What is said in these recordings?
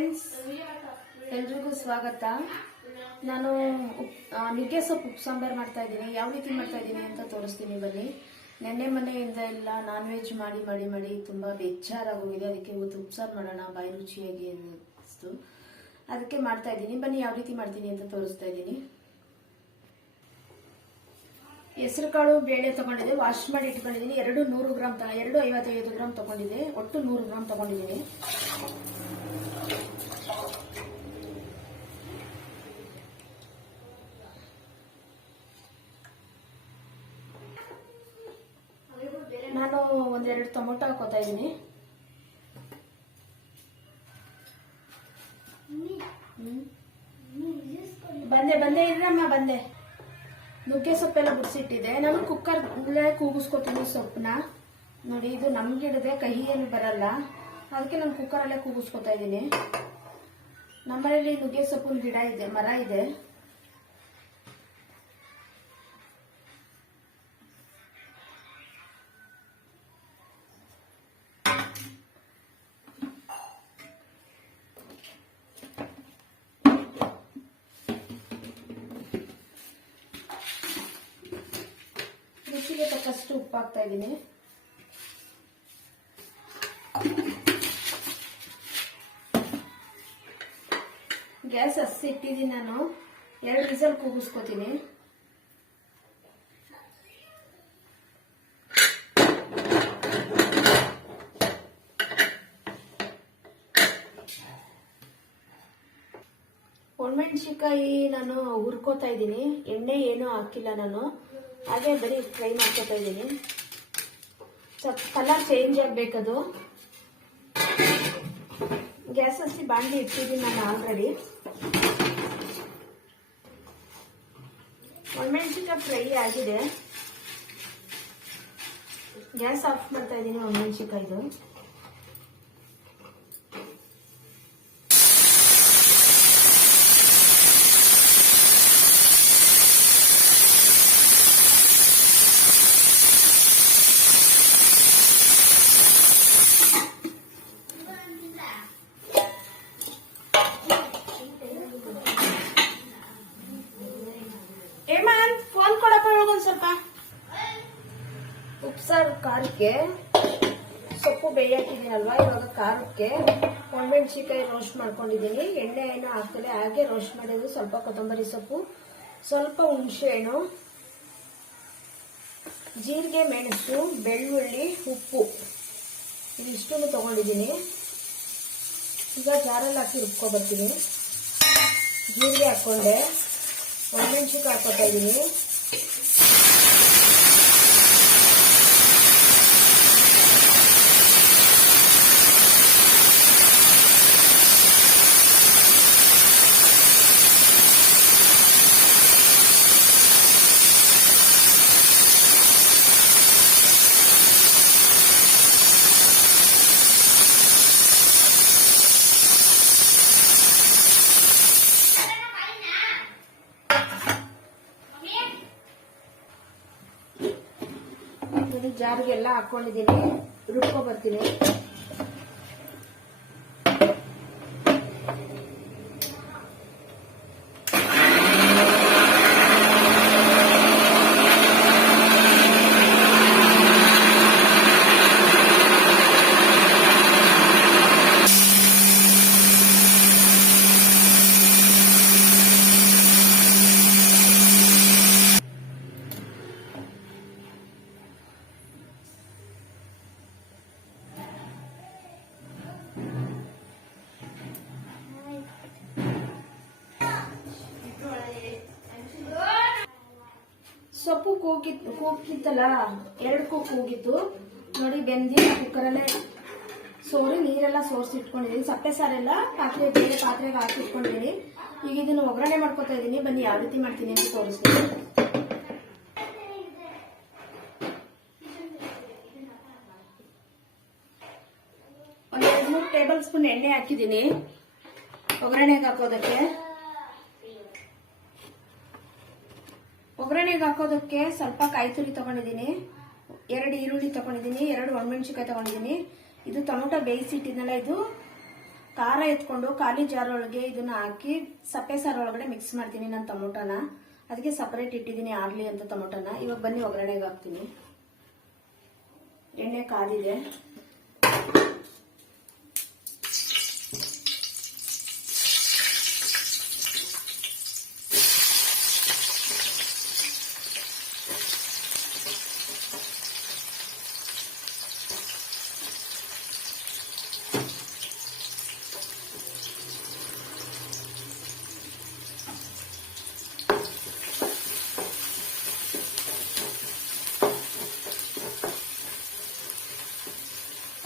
Friends, ಎಲ್ರಿಗೂ ಸ್ವಾಗತ. ನಾನು ನುಗ್ಗೆ ಸೊಪ್ಪು ಉಪ್ಪು ಸಾಂಬಾರು ಮಾಡ್ತಾ ಇದ್ದೀನಿ. ಯಾವ ರೀತಿ ಮಾಡ್ತಾ ಇದ್ದೀನಿ ಅಂತ ತೋರಿಸ್ತೀನಿ ಬನ್ನಿ. ನೆನ್ನೆ ಮನೆಯಿಂದ ಎಲ್ಲ ನಾನ್ ವೆಜ್ ಮಾಡಿ ಮಾಡಿ ಮಾಡಿ ತುಂಬಾ ಬೇಜಾರಾಗೋಗಿದೆ. ಅದಕ್ಕೆ ಇವತ್ತು ಉಪ್ಸಾರು ಮಾಡೋಣ, ಬಾಯಿ ರುಚಿಯಾಗಿ ಅನ್ನಿಸ್ತು. ಅದಕ್ಕೆ ಮಾಡ್ತಾ ಇದ್ದೀನಿ. ಬನ್ನಿ ಯಾವ ರೀತಿ ಮಾಡ್ತೀನಿ ಅಂತ ತೋರಿಸ್ತಾ ಇದ್ದೀನಿ. ಹೆಸರು ಕಾಳು ಬೇಳೆ ತಗೊಂಡಿದ್ದೆ, ವಾಶ್ ಮಾಡಿ ಇಟ್ಕೊಂಡಿದ್ದೀನಿ. 100 ಗ್ರಾಮ್ 255 ಗ್ರಾಮ್ ತಗೊಂಡಿದ್ದೆ, ಒಟ್ಟು 100 ಗ್ರಾಮ್ ತಗೊಂಡಿದ್ದೀನಿ. ನಾನು ಒಂದೆರಡು ಟೊಮೊಟೊ ಹಾಕೋತಾ ಇದ್ದೀನಿ. ಬಂದೆ ಇರಮ್ಮ ಬಂದೆ. ನುಗ್ಗೆ ಸೊಪ್ಪೆಲ್ಲ ಬಿಡಿಸಿಟ್ಟಿದೆ. ನಾನು ಕುಕ್ಕರ್ ಕೂಗಿಸ್ಕೊತೀನಿ ಸೊಪ್ಪನ್ನ. ನೋಡಿ, ಇದು ನಮ್ ಗಿಡದೆ, ಕಹಿ ಏನು ಬರಲ್ಲ, ಅದಕ್ಕೆ ನಾನು ಕುಕ್ಕರಲ್ಲೇ ಕೂಗಿಸ್ಕೊತಾ ಇದ್ದೀನಿ. ನಮ್ಮನೇಲಿ ನುಗ್ಗೆ ಸೊಪ್ಪಿನ ಗಿಡ ಇದೆ, ಮರ ಇದೆ. ರುಚಿಗೆ ತಕ್ಕಷ್ಟು ಉಪ್ಪು ಹಾಕ್ತಾ ಇದ್ದೀನಿ. ಗ್ಯಾಸ್ ಹಸಿ ಇಟ್ಟಿದ್ದೀನಿ. ನಾನು 2 ವಿಸಲ್ ಕೂಗಿಸ್ಕೊತೀನಿ. ಒಣಮೆಣಸಿನಕಾಯಿ ನಾನು ಹುರ್ಕೋತಾ ಇದ್ದೀನಿ. ಎಣ್ಣೆ ಏನೂ ಹಾಕಿಲ್ಲ ನಾನು, ಹಾಗೆ ಬರೀ ಫ್ರೈ ಮಾಡ್ಕೊತಾ ಇದ್ದೀನಿ. ಸ್ವಲ್ಪ ಕಲರ್ ಚೇಂಜ್ ಆಗ್ಬೇಕದು. ಗ್ಯಾಸ್ ಹಚ್ಚಿ ಬಾಂಡ್ಲಿ ಇಟ್ಟಿದ್ದೀನಿ ನಾನು ಆಲ್ರೆಡಿ. ಒಣಮೆಣಸಿನಕಾಯಿ ಫ್ರೈ ಆಗಿದೆ. ಗ್ಯಾಸ್ ಆಫ್ ಮಾಡ್ತಾ ಇದ್ದೀನಿ. ಒಣಮೆಣಸಿನಕಾಯಿದು ಸ್ವಲ್ಪ ಉಪ್ಸಾರು ಖಾರಕ್ಕೆ ಸೊಪ್ಪು ಬೇಯಾಕಿದ್ದೀನಲ್ವಾ, ಇವಾಗ ಖಾರಕ್ಕೆ ಒಣಮೆಣಸಿನಕಾಯಿ ರೋಸ್ಟ್ ಮಾಡ್ಕೊಂಡಿದ್ದೀನಿ. ಎಣ್ಣೆ ಏನೋ ಹಾಕ್ತಲೆ, ಹಾಗೆ ರೋಸ್ಟ್ ಮಾಡಿದ್ದು. ಸ್ವಲ್ಪ ಕೊತ್ತಂಬರಿ ಸೊಪ್ಪು, ಸ್ವಲ್ಪ ಹುಣಸೆ ಹಣ್ಣು, ಜೀರಿಗೆ, ಮೆಣಸು, ಬೆಳ್ಳುಳ್ಳಿ, ಉಪ್ಪು, ಇದಿಷ್ಟನ್ನು ತಗೊಂಡಿದ್ದೀನಿ. ಈಗ ಜಾರಲ್ಲಿ ಹಾಕಿ ರುಬ್ಕೊಬರ್ತೀನಿ. ಜೀರಿಗೆ ಹಾಕೊಂಡೆ, ಒಣಮೆಣಸಿನಕಾಯಿ ಹಾಕೋತಾ ಇದ್ದೀನಿ. ಜಾರಿಗೆಲ್ಲ ಹಾಕೊಂಡಿದ್ದೀನಿ, ರುಬ್ಕೊ ಬರ್ತೀನಿ. ಸೊಪ್ಪು ಕೂಗಿತ್ತಲ್ಲ, 2 ಕೂಗಿತ್ತು ನೋಡಿ. ಬೆಂದಿ ಕುಕ್ಕರಲ್ಲೇ ಸೋರಿ ನೀರೆಲ್ಲ ಸೋರಿಸಿ ಇಟ್ಕೊಂಡಿದ್ದೀನಿ. ಸಪ್ಪೆ ಸಾರೆಲ್ಲ ಬೇರೆ ಪಾತ್ರೆಗೆ ಹಾಕಿ ಇಟ್ಕೊಂಡಿದ್ದೀನಿ. ಈಗ ಇದನ್ನು ಒಗ್ಗರಣೆ ಮಾಡ್ಕೊತಾ ಇದ್ದೀನಿ. ಬನ್ನಿ ಯಾವ ರೀತಿ ಮಾಡ್ತೀನಿ ಅಂತ ತೋರಿಸ್ತೀನಿ. ಒಂದು 2-3 ಟೇಬಲ್ ಸ್ಪೂನ್ ಎಣ್ಣೆ ಹಾಕಿದ್ದೀನಿ ಒಗ್ಗರಣೆಗೆ ಹಾಕೋದಕ್ಕೆ. ಒಗ್ಗರಣೆಗೆ ಹಾಕೋದಕ್ಕೆ ಸ್ವಲ್ಪ ಕಾಯಿ ತುರಿ ತಗೊಂಡಿದ್ದೀನಿ, 2 ಈರುಳ್ಳಿ ತಗೊಂಡಿದ್ದೀನಿ, 2 ಒಣಮೆಣಸಿನಕಾಯಿ ತಗೊಂಡಿದ್ದೀನಿ. ಇದು ಟೊಮೊಟೊ ಬೇಯಿಸಿಟ್ಟಿದ್ನಲ್ಲ, ಇದು ಖಾರ ಎತ್ಕೊಂಡು ಖಾಲಿ ಜಾರ್ ಒಳಗೆ ಇದನ್ನ ಹಾಕಿ ಸಪ್ಪೆ ಸಾರು ಒಳಗಡೆ ಮಿಕ್ಸ್ ಮಾಡ್ತೀನಿ ನಾನು ಟೊಮೊಟೊನ. ಅದಕ್ಕೆ ಸಪರೇಟ್ ಇಟ್ಟಿದ್ದೀನಿ ಆರ್ಲಿ ಅಂತ ಟೊಮೊಟೊನ. ಇವಾಗ ಬನ್ನಿ ಒಗ್ಗರಣೆಗೆ ಹಾಕ್ತೀನಿ. ಎಣ್ಣೆ ಕಾದಿದೆ.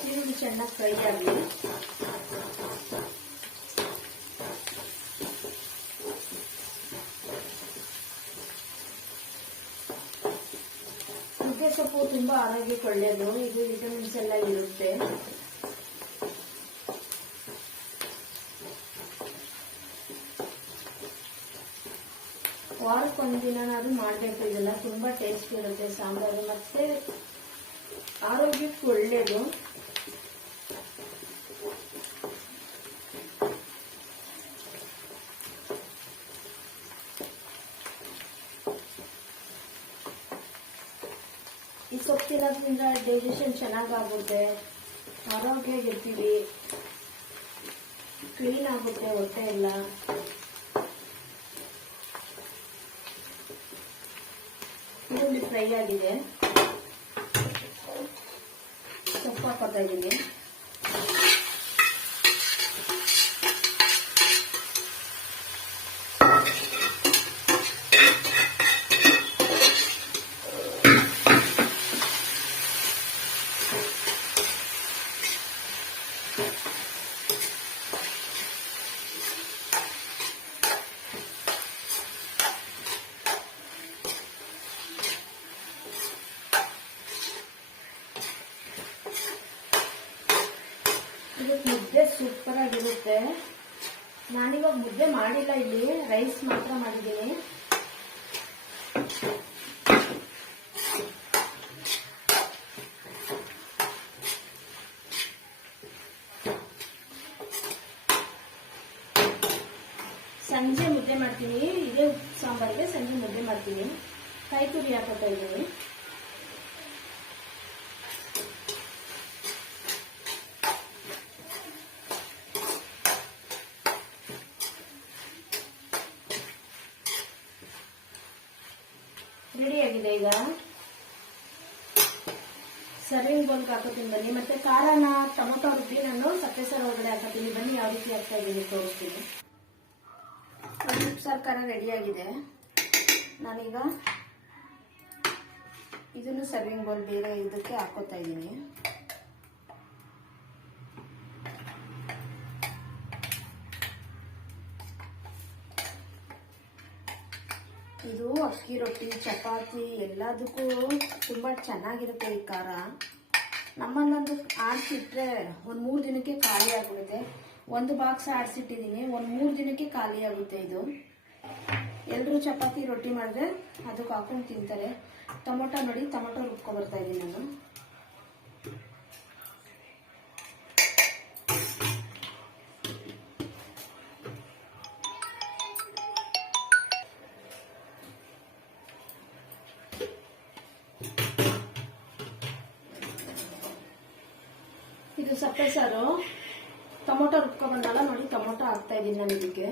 ಈರುಳ್ಳಿ ಚೆನ್ನಾಗಿ ಫ್ರೈ ಆಗಲಿ. ನುಗ್ಗೆ ಸೊಪ್ಪು ತುಂಬಾ ಆರೋಗ್ಯಕ್ಕೆ ಒಳ್ಳೆಯದು. ಇದು ವಿಟಮಿನ್ಸ್ ಎಲ್ಲ ಇರುತ್ತೆ. ವಾರಕ್ಕೊಂದಿನಾದ್ರೂ ಮಾಡಬೇಕು. ಇದೆಲ್ಲ ತುಂಬಾ ಟೇಸ್ಟ್ ಇರುತ್ತೆ ಸಾಂಬಾರು, ಮತ್ತೆ ಆರೋಗ್ಯಕ್ಕೆ ಒಳ್ಳೆಯದು. ಈ ಸೊಪ್ಪು ತಿನ್ನೋದ್ರಿಂದ ಡೈಜೆಷನ್ ಚೆನ್ನಾಗಾಗುತ್ತೆ, ಆರೋಗ್ಯವಾಗಿರ್ತೀವಿ, ಕ್ಲೀನ್ ಆಗುತ್ತೆ ಹೊಟ್ಟೆ ಎಲ್ಲ. ಈರುಳ್ಳಿ ಫ್ರೈ ಆಗಿದೆ, ಸೊಪ್ಪು ಹಾಕೋತಾ ಇದ್ದೀನಿ. ಇದಕ್ಕೆ ಮುದ್ದೆ ಸೂಪರ್ ಆಗಿರುತ್ತೆ. ನಾನಿವಾಗ ಮುದ್ದೆ ಮಾಡಿಲ್ಲ, ಇಲ್ಲಿ ರೈಸ್ ಮಾತ್ರ ಮಾಡಿದ್ದೀನಿ. ಸಂಜೆ ಮುದ್ದೆ ಮಾಡ್ತೀನಿ. ಇದೇ ಸಾಂಬಾರಿಗೆ ಸಂಜೆ ಮುದ್ದೆ ಮಾಡ್ತೀನಿ. ಕಾಯಿ ತುರಿ ಹಾಕೋತಾ ಇದ್ದೀನಿ. ರೆಡಿ ಆಗಿದೆ. ಈಗ ಸರ್ವಿಂಗ್ ಬೌಲ್ಗೆ ಹಾಕೋತೀನಿ ಬನ್ನಿ. ಮತ್ತೆ ಖಾರನ ಟೊಮೊಟೊ ರುಬ್ಬಿ ನಾನು ಸಪ್ಪೆ ಸಾರು ಒಳಗಡೆ ಹಾಕೋತೀನಿ. ಬನ್ನಿ ಯಾವ ರೀತಿ ಹಾಕ್ತಾ ಇದ್ದೀನಿ ತೋರಿಸ್ತೀನಿ. ಉಪ್ಸಾರು ಖಾರ ರೆಡಿ ಆಗಿದೆ. ನಾನೀಗ ಇದನ್ನು ಸರ್ವಿಂಗ್ ಬೌಲ್ ಬೇರೆ ಇದಕ್ಕೆ ಹಾಕೋತಾ ಇದ್ದೀನಿ. ಇದು ಅಕ್ಕಿ ರೊಟ್ಟಿ, ಚಪಾತಿ ಎಲ್ಲದಕ್ಕೂ ತುಂಬ ಚೆನ್ನಾಗಿರುತ್ತೆ ಈ ಖಾರ. ನಮ್ಮಲ್ಲೊಂದು ಆಡಿಸಿಟ್ರೆ ಒಂದು 3 ದಿನಕ್ಕೆ ಖಾಲಿ ಆಗಿಬಿಡುತ್ತೆ. ಒಂದು ಬಾಕ್ಸ್ ಆಡಿಸಿಟ್ಟಿದ್ದೀನಿ, ಒಂದು 3 ದಿನಕ್ಕೆ ಖಾಲಿ ಆಗುತ್ತೆ ಇದು. ಎಲ್ಲರೂ ಚಪಾತಿ ರೊಟ್ಟಿ ಮಾಡಿದ್ರೆ ಅದಕ್ಕೆ ಹಾಕೊಂಡು ತಿಂತಾರೆ. ಟೊಮೊಟೊ ನೋಡಿ, ಟೊಮೊಟೊ ರುಬ್ಕೊಬರ್ತಾ ಇದ್ದೀನಿ ನಾನು. ಇದು ಸಪ್ಪೆ ಸಾರು. ಟೊಮೊಟೊ ರುಬ್ಕೊ ಬಂದಲ್ಲ ನೋಡಿ, ಟೊಮೊಟೊ ಹಾಕ್ತಾ ಇದ್ದೀನಿ ನಾನು ಇದಕ್ಕೆ.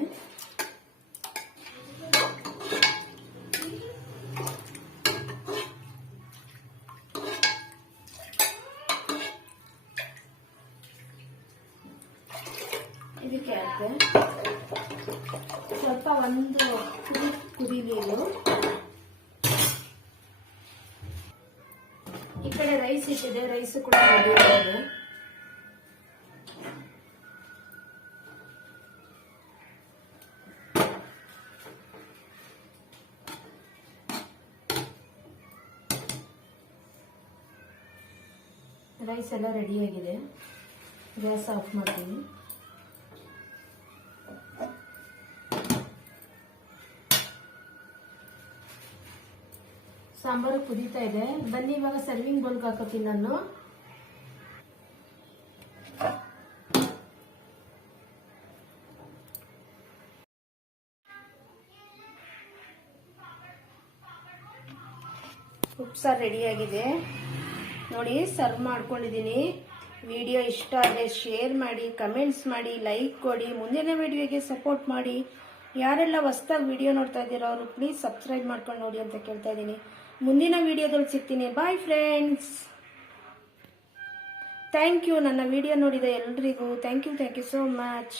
ಇದಕ್ಕೆ ಹಾಕ್ತೆ ಸ್ವಲ್ಪ ಒಂದು ಕುದೀಲಿ ಇದು. ಈ ಕಡೆ ರೈಸ್ ಇಟ್ಟಿದೆ, ರೈಸ್ ಕೂಡ ರೆಡಿ ಆಗಿದೆ. ರೈಸ್ ಎಲ್ಲ ರೆಡಿಯಾಗಿದೆ. ಗ್ಯಾಸ್ ಆಫ್ ಮಾಡ್ತೀನಿ. ಸಾಂಬಾರು ಕುದೀತಾ ಇದೆ. ಬನ್ನಿ ಇವಾಗ ಸರ್ವಿಂಗ್ ಬೌಲ್ಗೆ ಹಾಕೋತೀನಿ ನಾನು. ಉಪ್ಸಾರು ರೆಡಿಯಾಗಿದೆ ನೋಡಿ, ಸರ್ವ್ ಮಾಡ್ಕೊಂಡಿದ್ದೀನಿ. ವಿಡಿಯೋ ಇಷ್ಟ ಆದರೆ ಶೇರ್ ಮಾಡಿ, ಕಮೆಂಟ್ಸ್ ಮಾಡಿ, ಲೈಕ್ ಕೊಡಿ, ಮುಂದಿನ ವಿಡಿಯೋಗೆ ಸಪೋರ್ಟ್ ಮಾಡಿ. ಯಾರೆಲ್ಲ ಹೊಸ್ದಾಗಿ ವಿಡಿಯೋ ನೋಡ್ತಾ ಇದ್ದೀರೋ ಅವರು ಪ್ಲೀಸ್ ಸಬ್ಸ್ಕ್ರೈಬ್ ಮಾಡ್ಕೊಂಡು ನೋಡಿ ಅಂತ ಕೇಳ್ತಾ ಇದ್ದೀನಿ. ಮುಂದಿನ ವಿಡಿಯೋದಲ್ಲಿ ಸಿಗ್ತೀನಿ. Bye friends. ಥ್ಯಾಂಕ್ ಯು ನನ್ನ ವಿಡಿಯೋ ನೋಡಿದ ಎಲ್ರಿಗೂ. Thank you so much.